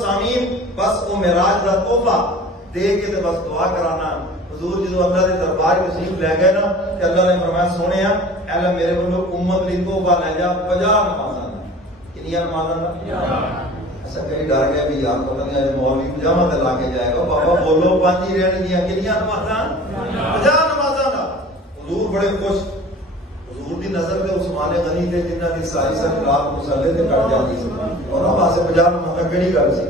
سامین بس وہ معراج دا تحفہ دے کے تے بس دعا کرانا. حضور جدو اللہ دے دربار تشریف لے گئے نا کہ اللہ نے فرمایا سونے اللہ میرے بولو امت لی تحفہ لے جا 50 نمازاں. کنیاں نمازاں؟ اچھا کئی ڈر گیا بھی یار پتہ نہیں مولوی پجامہ تے لا کے جائے گا. بابا بولو 5 ہی رہن گیا. کنیاں نمازاں؟ 50 نمازاں دا. حضور بڑے خوش. حضور دی نظر تے عثمان غنی تے جنہاں دی ساری ساری رات مصلے تے کٹ جاتی سی اور اب واسطے 50 نمازاں کیڑی گل سی.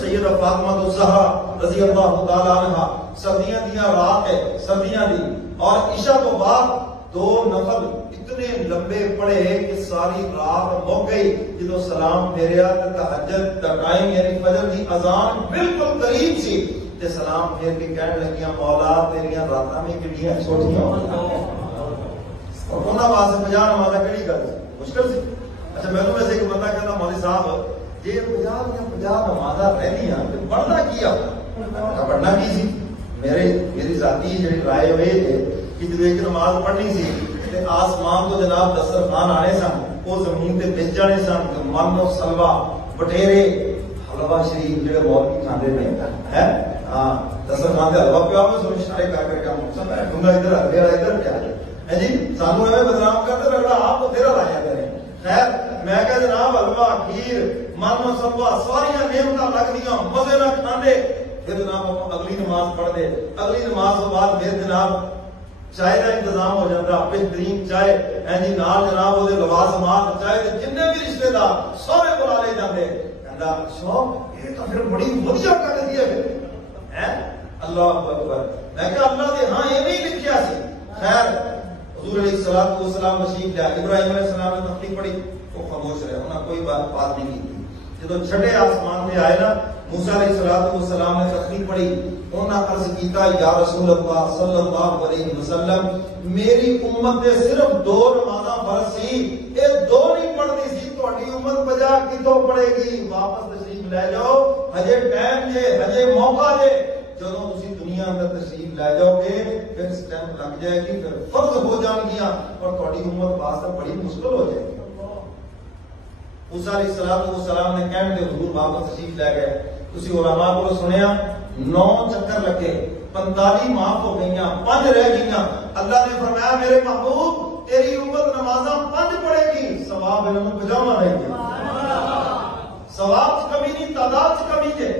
سیدہ فاطمہ الزہرا رضی اللہ تعالی عنہا سردیاں دیاں رات ہے سردیاں دی اور عشاء تو بعد 2 نفل اتنے لمبے پڑے کہ ساری رات مک گئی. جدو سلام پھیریا تے تہجد دا ٹائم یعنی فجر دی اذان بالکل قریب سی تے سلام پھیر کے کہنے لگیاں مولا تیریاں راتاں میں کڈیاں چھوٹیاں اور انہاں واسطے 50 نمازاں کیڑی گل مشکل سی. اچھا میں ویسے ایک بندہ کہتا مولوی صاحب جی 50 نمازاں رہنیاں تے پڑھنا کی آتا پڑھنا کی سی. میری ذاتی جڑی رائے ہوئے ہے کہ جدو ایک نماز پڑھنی سی تے آسمان تو جناب دسترخوان آنے سن وہ زمین تے بچ جانے سن تے من و سلوا بٹیرے حلوہ شریف جڑے مولوی کھاندے نے ہے ہاں دسترخوان تے حلوہ پیا میں سن اشارے کر کر کے سب ڈونگا ادھر ادھر پیا ہے جی سانو ایویں بدنام کرتے رگڑا آپ کو تیرا لایا کریں. خیر میں کہ جناب حلوہ کھیر من و سلوا ساری نعمتاں لگدیاں مزے نال کھاندے پھر جناب اگلی نماز پڑھ دے. اگلی نماز تو بعد پھر جناب چائے کا انتظام ہو جاتا بہترین چائے جی نال جناب وہ لوازمات چائے جن بھی رشتے دار سارے بلا لے جاتے. کہندا شوق یہ تو پھر بڑی ودیا کر دی ہے اللہ اکبر. میں کہ اللہ دے ہاں یہ نہیں لکھیا سی. خیر حضور علیہ الصلوۃ والسلام تشریف لیا. ابراہیم علیہ السلام نے تخلیق پڑھی وہ خاموش رہے انہاں کوئی بات نہیں کی. جدو چھٹے آسمان پہ آئے نا موسیٰ علیہ السلام نے تخلیق پڑھی انہاں عرض کیتا یا رسول اللہ صلی اللہ علیہ وسلم میری امت نے صرف 2 نمازاں فرض سی یہ 2 نہیں پڑھنی سی تہاڈی امت 50 کتوں پڑھے گی. واپس تشریف لے جاؤ ہجے ٹائم جے ہجے موقع جے. جدوں تسی دنیا اندر تشریف لے جاؤ گے پھر سٹیمپ لگ جائے گی پھر فرض ہو جان گیاں اور تہاڈی امت واسطے بڑی مشکل ہو جائے گی. موسیٰ علیہ السلام نے کہنے کے حضور واپس تشریف لے گئے. تسی علماء کو سنیا 9 چکر لگے 45 معاف ہو گئیاں 5 رہ گئیاں. اللہ نے فرمایا میرے محبوب تیری امت نمازاں 5 پڑھے گی ثواب انہاں نوں 50 رہ گیا. ثواب چ کمی نہیں تعداد چ کمی ہے.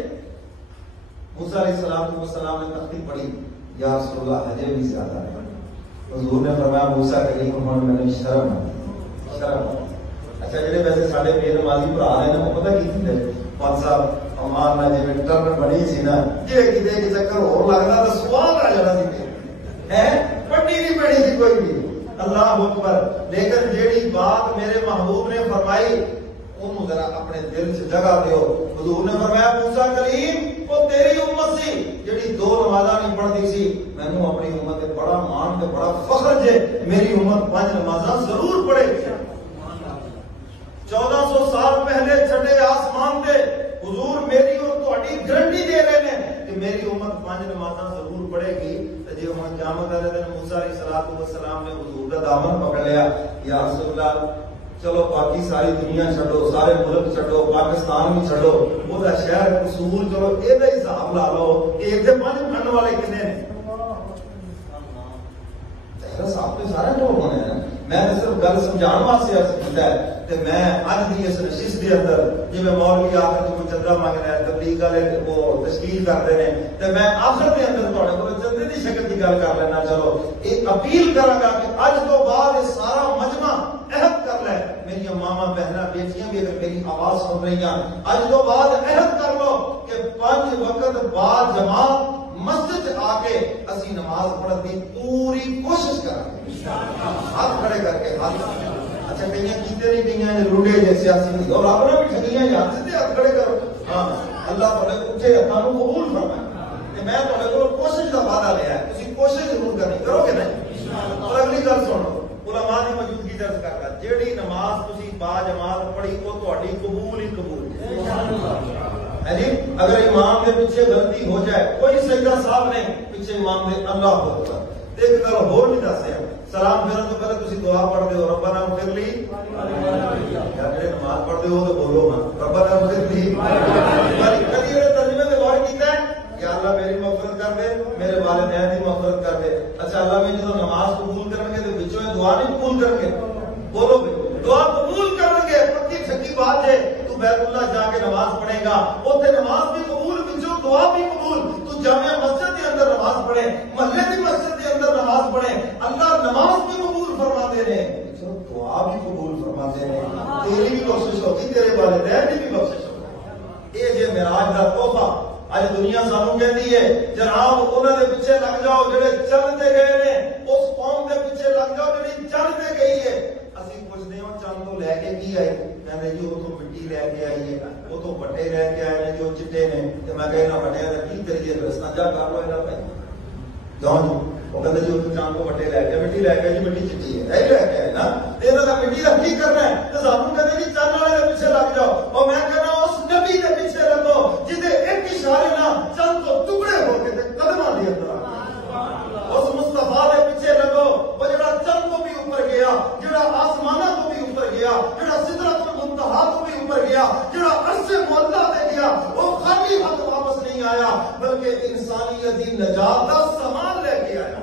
موسیٰ علیہ السلام نے تخلیق پڑھی یا رسول اللہ حجے بھی زیادہ ہے. حضور نے فرمایا موسیٰ کلیم ہن میں شرم. اچھا جڑے ویسے ساڈے بے نمازی بھرا ہیں نا پتہ کی تھی پانچ صاحب امان نہ جی ٹرن بنی سی نا جی کتے کہ چکر ہو لگتا تو سوال آ جانا سی ہے پٹی نہیں پڑی سی کوئی بھی. اللہ اکبر. لیکن جیڑی بات میرے محبوب نے فرمائی انہوں ذرا اپنے دل سے جگہ دیو. حضور نے فرمایا موسیٰ کلیم وہ تیری امت سی جیڑی 2 نمازاں نہیں پڑھتی سی. مینوں اپنی امت تے بڑا مان تے بڑا فخر جے میری امت 5 نمازاں ضرور پڑھے گی. 1400 سال پہلے چھٹے آسمان تے حضور میری اور تہاڈی گارنٹی دے رہے ہیں کہ میری امت 5 نمازاں ضرور پڑھے گی. تے جے ہن قیامت والے دن موسیٰ علیہ السلام نے حضور دا دامن پکڑ لیا یا رسول اللہ چلو باقی ساری دنیا چھڈو سارے ملک چھڈو پاکستان بھی چھڈو وہ دا شہر قصور چلو اے دا حساب لا لو کہ ایتھے 5 کھن والے کنے نے. صاحب تو سارے لوگ ہونے ہیں. میں نے صرف گل سمجھان واسطے عرض کیتا ہے کہ میں اج دی اس نشست دے اندر جویں مولوی آ کے کوئی چندہ مانگ رہا ہے تبلیغ والے وہ تشکیل کرتے ہیں تے میں آخر دے اندر تہاڈے کول چندے دی شکل دی گل کر لینا. چلو ایک اپیل کراں گا کہ اج تو بعد یہ سارا مجمع عہد کر لے. میری ماما بہناں بیٹیاں بھی اگر میری آواز سن رہی ہیں اج تو بعد عہد کر لو کہ 5 وقت بعد جماعت مسجد آ کے اسی نماز پڑھنے کی پوری کوشش کریں گے. ہاتھ کھڑے کر کے ہاتھ. اچھا کئی کیتے نہیں کئی لوڈے جیسے سیاسی نہیں اور آپ نے بھی ٹھگیاں یاد سے ہاتھ کھڑے کرو. ہاں اللہ تعالی اٹھے ہاتھوں کو قبول فرمائے. میں تھوڑے کو کوشش کا وعدہ لیا ہے تسی کوشش ضرور کرنی کرو گے نہیں. اور اگلی گل سنو علماء دی موجودگی درج کرتا جیڑی نماز تسی با جماعت پڑھی وہ تہاڈی قبول ہی قبول ہے جی. اگر امام کے پیچھے غلطی ہو جائے کوئی سجدہ صاحب نہیں پیچھے امام دے اللہ اکبر. ایک گل ہور بھی دسیا سلام پھرن تو پہلے تسی دعا پڑھ دیو ربنا اغفر لی. جڑے نماز پڑھتے ہو تو بولو ربنا اغفر لی گا، اتنے نماز بھی قبول بچوں دعا بھی قبول. تو جامع مسجد کے اندر نماز پڑھے، محلے کی مسجد کے اندر نماز پڑھے، اللہ نماز بھی قبول فرما دے رہے ہیں، دعا بھی قبول فرما دے رہے ہیں. تیری بھی بخشش ہوگی، تیرے والدین کی بھی بخشش ہوگی. یہ جے معراج دا تحفہ اج دنیا سانو کہتی ہے جناب انہوں نے پیچھے لگ جاؤ جڑے چلتے گئے نے، اس قوم کے پیچھے لگ جاؤ جڑی چلتے گئی ہے. اسی پوچھتے ہوں چند تو لے کے کی آئے، کہتے جی وہ تو مٹی لے کے آئی ہے، وہ تو بٹے لے کے آئے ہیں جو چٹے نے. تو میں کہنا بٹیا کا کی کریے، سانجا کر لو یہاں پہ جاؤ جی. وہ کہتے جی وہ چاند کو بٹے لے کے مٹی لے کے، جی مٹی چٹی ہے یہی لے کے آئے نا، یہاں کا مٹی کا کی کرنا ہے. تو سانو کہتے جی چند والے کے پیچھے لگ جاؤ. اور میں کہنا اس نبی کے پیچھے لگو جہے ایک اشارے نہ چند تو ٹکڑے ہو کے قدموں کے اندر آ گئے. اس مصطفیٰ کے پیچھے لگو وہ جڑا چند کو بھی اوپر گیا، جڑا آسمانہ کو بھی اوپر گیا، جڑا سدرۃ المنتہا کو بھی اوپر گیا، جڑا عرش معلا دے گیا، وہ خالی ہاتھ واپس نہیں آیا بلکہ انسانیت کی نجات کا سامان لے کے آیا.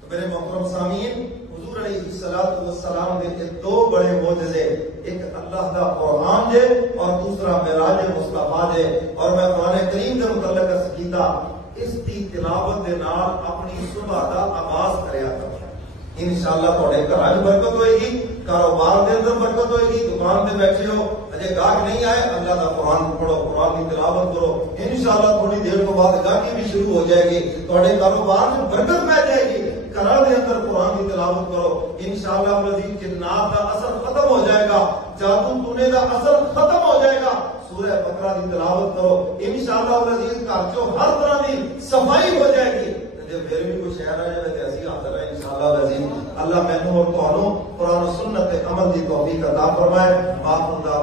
تو میرے محترم سامعین، حضور علیہ الصلوۃ والسلام کے دو بڑے معجزے، ایک اللہ کا قرآن دے اور دوسرا معراج مصطفیٰ دے. اور میں قرآن کریم کے متعلق عرض کیتا اس کی تلاوت دے نال اپنی صبح کا آغاز کریا کرو. انشاءاللہ تھوڑے گھر برکت ہوئے گی، کاروبار دے اندر برکت ہوئے گی. دکان تے بیٹھے ہو اجے گاہک نہیں آئے، اللہ کا قرآن پڑھو، قرآن کی تلاوت کرو. انشاءاللہ تھوڑی دیر تو بعد گاہکی بھی شروع ہو جائے گی، تھوڑے کاروبار میں برکت پہ جائے گی. گھر دے اندر قرآن کی تلاوت کرو، انشاءاللہ العزیز جنات کا اثر ختم ہو جائے گا، جادو ٹونے کا اثر ختم ہو جائے گا. سورہ بقرہ کی تلاوت کرو، انشاءاللہ العزیز گھر چوں ہر طرح کی صفائی ہو جائے گی. جب پھر بھی کوئی شہر آ جائے تو ایسی حاضر ہے انشاءاللہ العزیز. اللہ مینوں اور تانوں قرآن و سنت عمل کی توفیق عطا فرمائے.